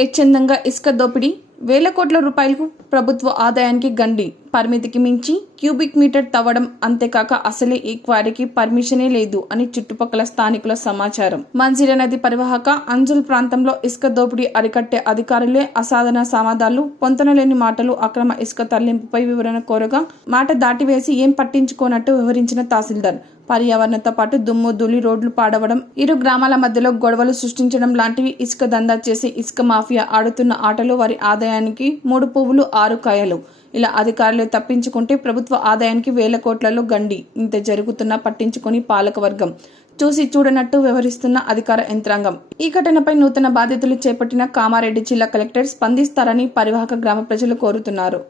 ఏ చందంగా ఇసుక దోపిడీ వేల కోట్ల రూపాయలకు ప్రభుత్వ ఆదాయానికి గండి. పరిమితికి మించి క్యూబిక్ మీటర్ తవ్వడం అంతేకాక అసలే ఈ క్వారీకి పర్మిషనే లేదు అని చుట్టుపక్కల స్థానికుల సమాచారం. మంజిర నది పరివాహక అంజుల్ ప్రాంతంలో ఇసుక దోపిడీ అరికట్టే అధికారులే అసాధారణ సమాధాలు పొంతనలేని మాటలు అక్రమ ఇసుక తరలింపుపై వివరణ కోరగా మాట దాటివేసి ఏం పట్టించుకోనట్టు వివరించిన తహసీల్దార్. పర్యావరణంతో పాటు దుమ్ము ధూళి రోడ్లు పాడవడం ఇరు గ్రామాల మధ్యలో గొడవలు సృష్టించడం లాంటివి ఇసుక దందా చేసి ఇసుక మాఫియా ఆడుతున్న ఆటలు వారి ఆదాయం ఆదాయానికి మూడు పువ్వులు ఆరు కాయలు. ఇలా అధికారులు తప్పించుకుంటే ప్రభుత్వ ఆదాయానికి వేల కోట్లలో గండి. ఇంత జరుగుతున్నా పట్టించుకుని పాలకవర్గం. చూసి చూడనట్టు వ్యవహరిస్తున్న అధికార యంత్రాంగం. ఈ ఘటనపై నూతన బాధ్యతలు చేపట్టిన కామారెడ్డి జిల్లా కలెక్టర్ స్పందిస్తారని పరివాహక గ్రామ ప్రజలు కోరుతున్నారు.